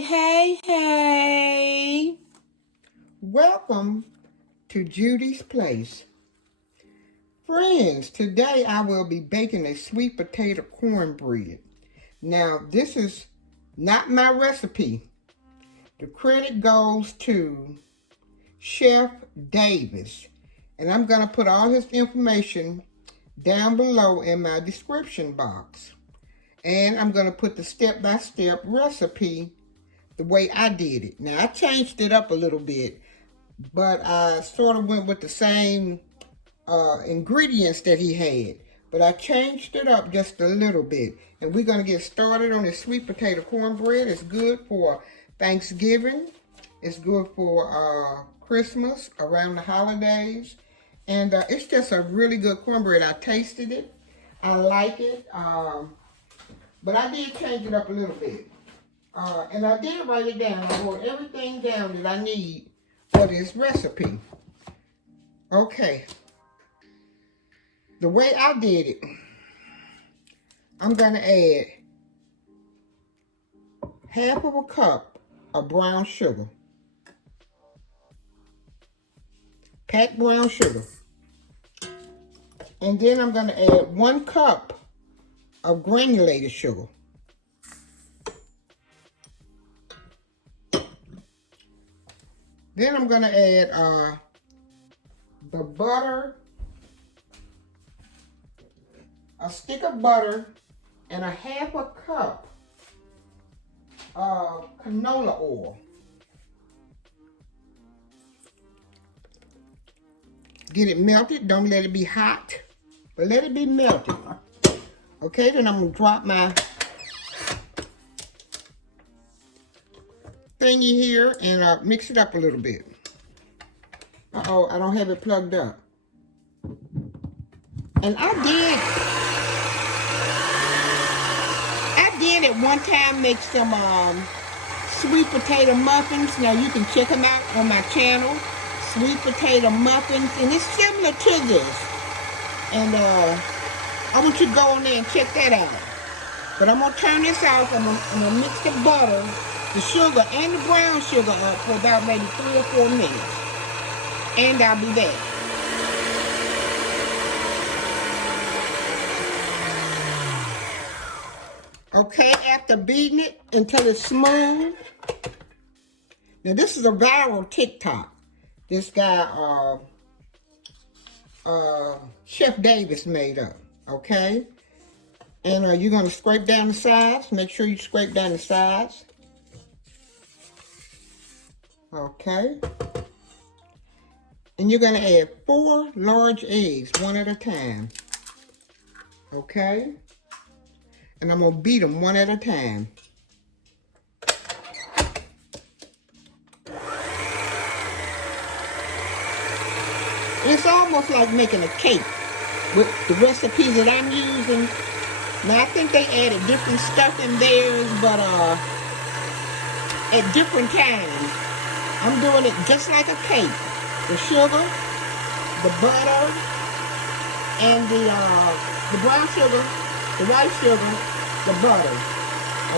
Hey. Welcome to Judy's Place. Friends, today I will be baking a sweet potato cornbread. Now, this is not my recipe. The credit goes to Chef Davis. And I'm going to put all his information down below in my description box. And I'm going to put the step-by-step recipe the way I did it. Now, I changed it up a little bit, but I sort of went with the same ingredients that he had. But I changed it up just a little bit. And we're going to get started on this sweet potato cornbread. It's good for Thanksgiving. It's good for Christmas, around the holidays. And it's just a really good cornbread. I tasted it. I like it. But I did change it up a little bit. And I did write it down. I wrote everything down that I need for this recipe. Okay. The way I did it, I'm going to add half of a cup of brown sugar. Packed brown sugar. And then I'm going to add 1 cup of granulated sugar. Then I'm going to add the butter, a stick of butter, and a half a cup of canola oil. Get it melted. Don't let it be hot, but let it be melted. Okay, then I'm going to drop my thingy here and mix it up a little bit. Uh-oh, I don't have it plugged up. And I did at one time make some sweet potato muffins. Now you can check them out on my channel. Sweet potato muffins, and it's similar to this. And I want you to go on there and check that out. But I'm going to turn this off. I'm going to mix the butter, the sugar, and the brown sugar up for about maybe 3 or 4 minutes. And I'll be back. Okay, after beating it until it's smooth. Now this is a viral TikTok. This guy, Chef Davis made up, okay? And you're going to scrape down the sides. Make sure you scrape down the sides. Okay. And you're going to add 4 large eggs, one at a time. Okay. And I'm going to beat them one at a time. It's almost like making a cake with the recipes that I'm using. Now, I think they added different stuff in theirs, but at different times. I'm doing it just like a cake. The sugar, the butter, and the brown sugar, the white sugar, the butter.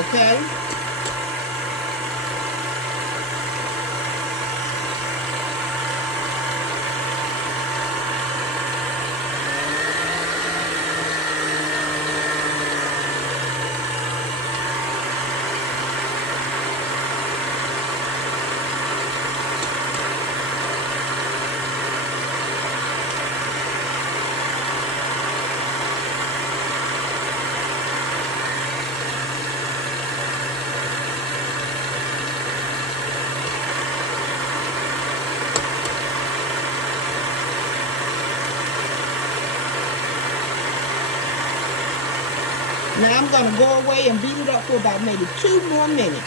Okay? Now I'm going to go away and beat it up for about maybe 2 more minutes.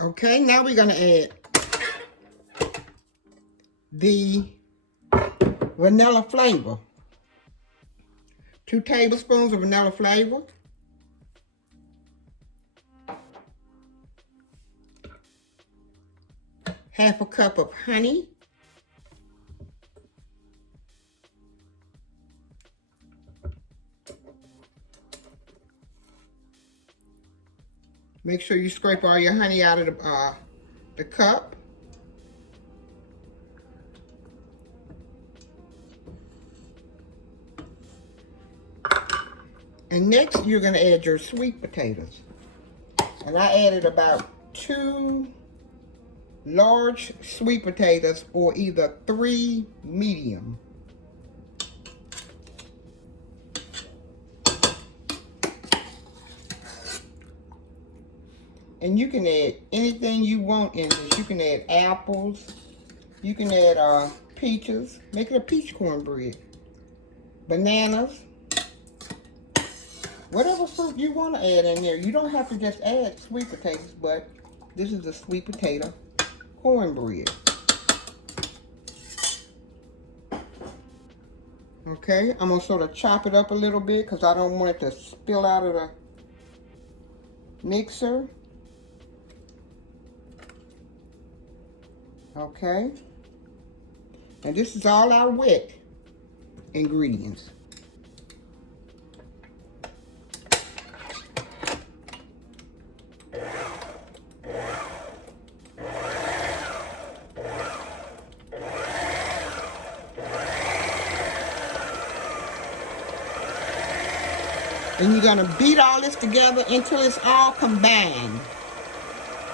Okay, now we're going to add the vanilla flavor. 2 tablespoons of vanilla flavor. Half a cup of honey. Make sure you scrape all your honey out of the cup. And next, you're going to add your sweet potatoes. And I added about 2 large sweet potatoes or either 3 medium. And you can add anything you want in this. You can add apples. You can add peaches. Make it a peach cornbread. Bananas. Whatever fruit you want to add in there. You don't have to just add sweet potatoes, but this is a sweet potato cornbread. Okay, I'm going to sort of chop it up a little bit because I don't want it to spill out of the mixer. Okay. And this is all our wet ingredients. And you're going to beat all this together until it's all combined.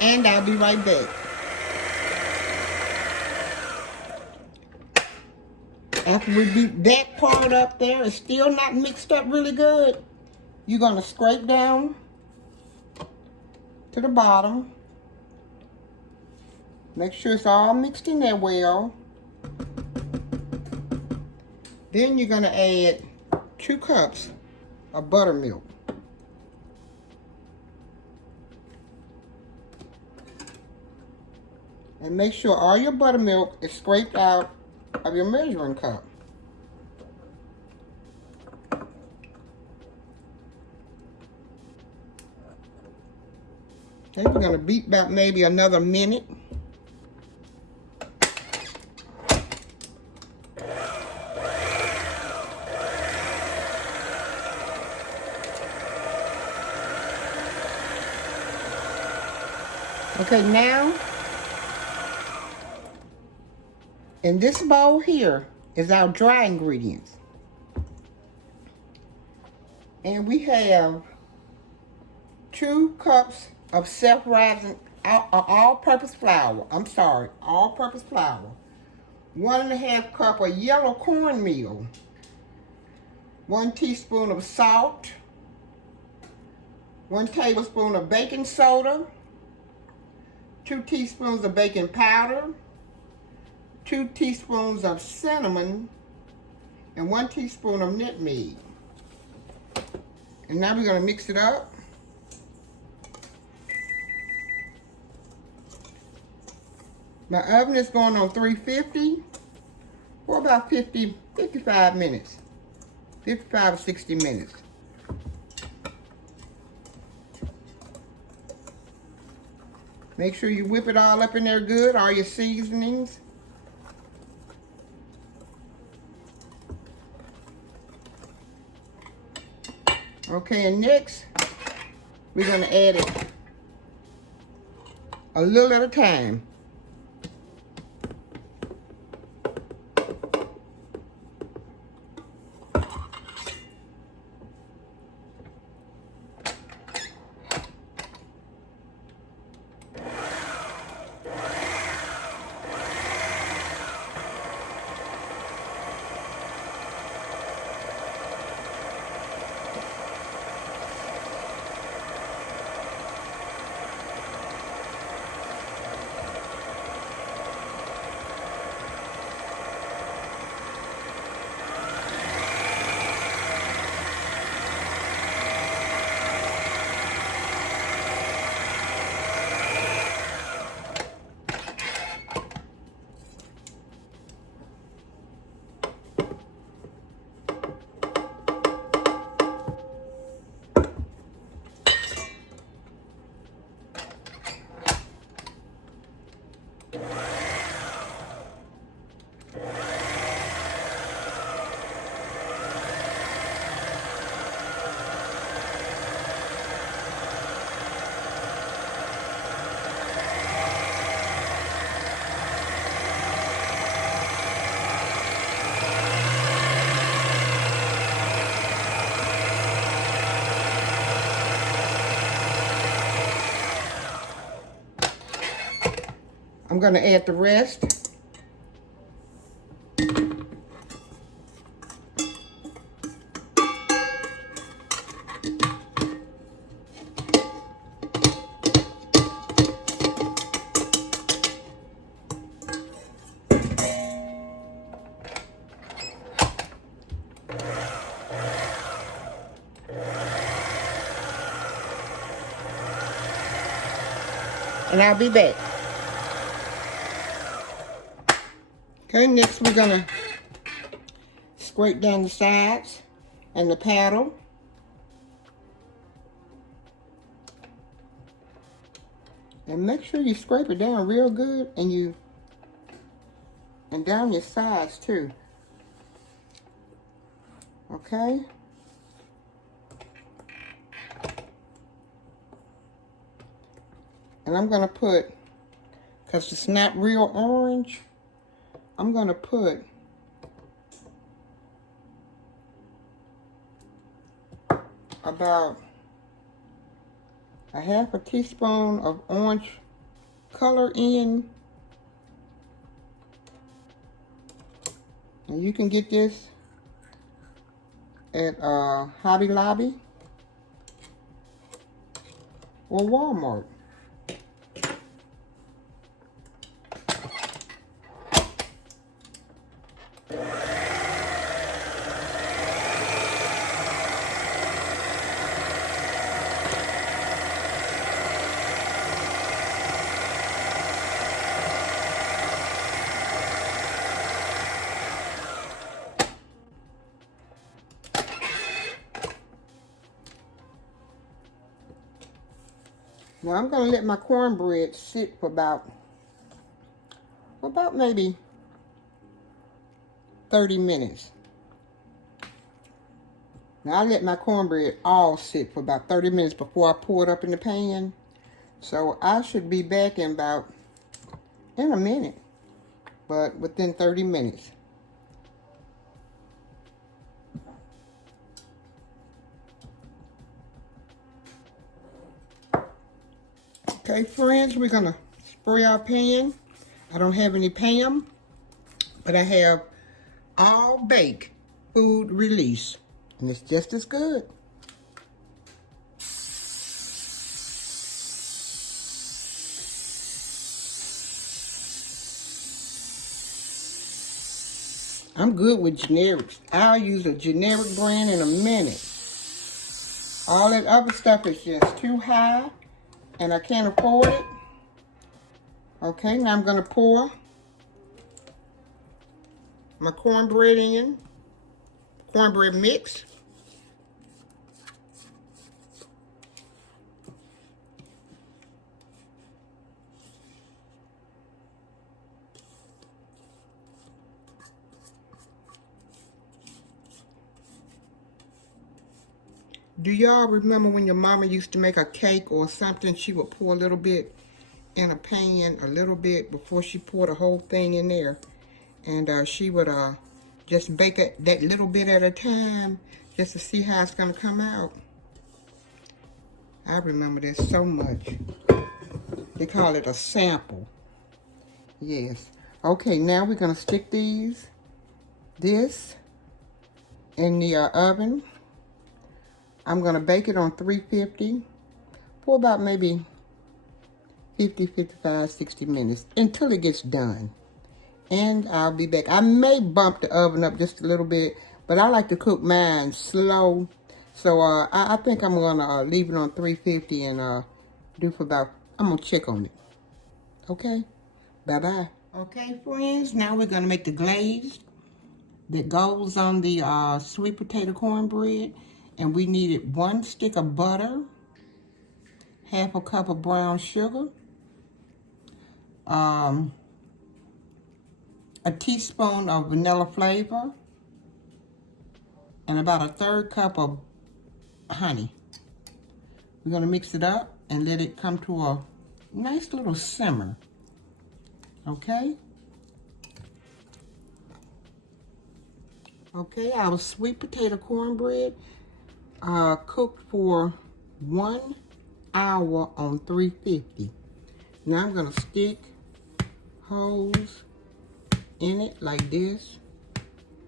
And I'll be right back. After we beat that part up there, it's still not mixed up really good. You're going to scrape down to the bottom. Make sure it's all mixed in there well. Then you're going to add 2 cups of buttermilk. And make sure all your buttermilk is scraped out of your measuring cup. Okay, we're going to beat about maybe another minute. Okay, now, in this bowl here is our dry ingredients. And we have 2 cups of self-rising all-purpose flour. I'm sorry, all-purpose flour. 1½ cup of yellow cornmeal. 1 teaspoon of salt. 1 tablespoon of baking soda. 2 teaspoons of baking powder. 2 teaspoons of cinnamon. And 1 teaspoon of nutmeg. And now we're going to mix it up. My oven is going on 350 for about 55 minutes. 55 or 60 minutes. Make sure you whip it all up in there good, all your seasonings. Okay, and next, we're going to add it a little at a time. I'm going to add the rest. And I'll be back. Okay, next we're gonna scrape down the sides and the paddle. And make sure you scrape it down real good and down your sides too. Okay? And I'm gonna put, because it's not real orange, I'm gonna put about a half a teaspoon of orange color in. And you can get this at Hobby Lobby or Walmart. Now I'm going to let my cornbread sit for about maybe 30 minutes. Now I let my cornbread all sit for about 30 minutes before I pour it up in the pan. So I should be back in a minute, but within 30 minutes. Okay, friends, we're gonna spray our pan. I don't have any Pam, but I have all bake food release, and it's just as good. I'm good with generics. I'll use a generic brand in a minute. All that other stuff is just too high, and I can't afford it. Okay, now I'm gonna pour my cornbread in, cornbread mix. Do y'all remember when your mama used to make a cake or something, she would pour a little bit in a pan, a little bit before she poured the whole thing in there. And she would just bake it that little bit at a time just to see how it's gonna come out. I remember this so much. They call it a sample. Yes. Okay, now we're gonna stick this in the oven. I'm gonna bake it on 350 for about maybe 50, 55, 60 minutes until it gets done. And I'll be back. I may bump the oven up just a little bit, but I like to cook mine slow. So I think I'm gonna leave it on 350 and do for about, I'm gonna check on it. Okay, bye-bye. Okay, friends, now we're gonna make the glaze that goes on the sweet potato cornbread. And we needed 1 stick of butter, half a cup of brown sugar, a teaspoon of vanilla flavor, and about a 1/3 cup of honey. We're gonna mix it up and let it come to a nice little simmer, okay? Okay, our sweet potato cornbread cooked for 1 hour on 350. Now I'm gonna stick holes in it like this.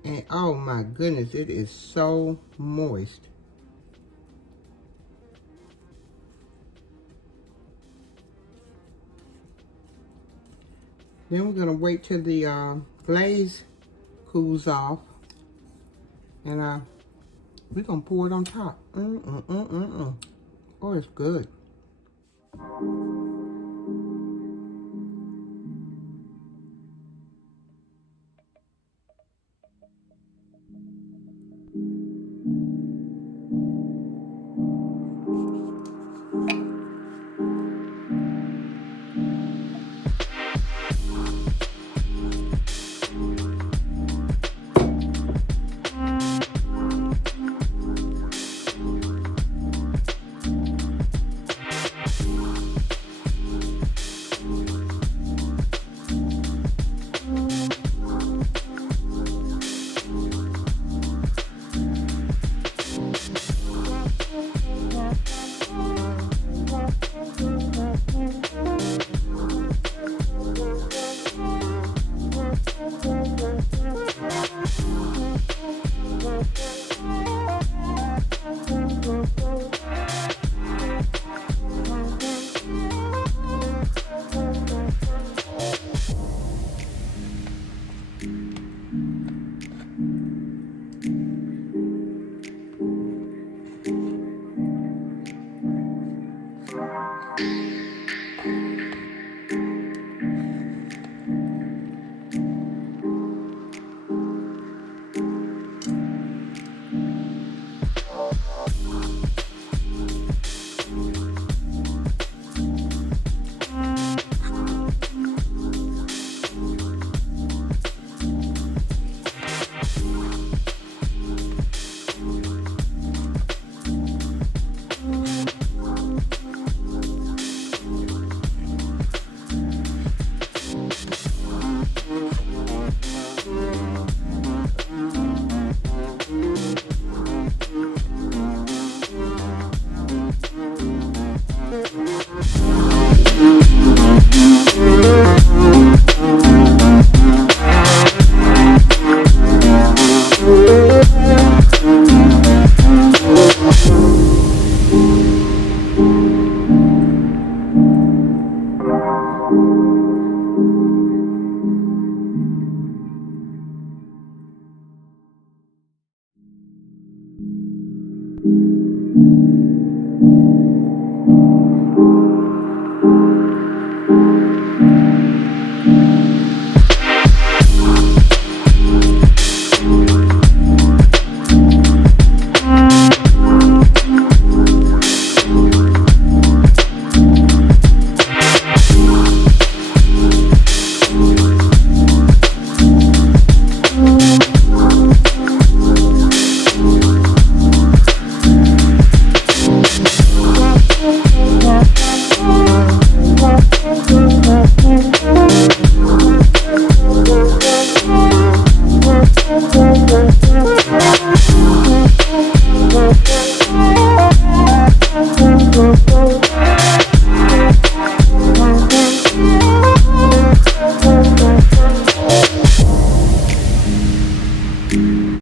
And oh my goodness, it is so moist. Then we're gonna wait till the glaze cools off, and we're gonna pour it on top. Oh, it's good.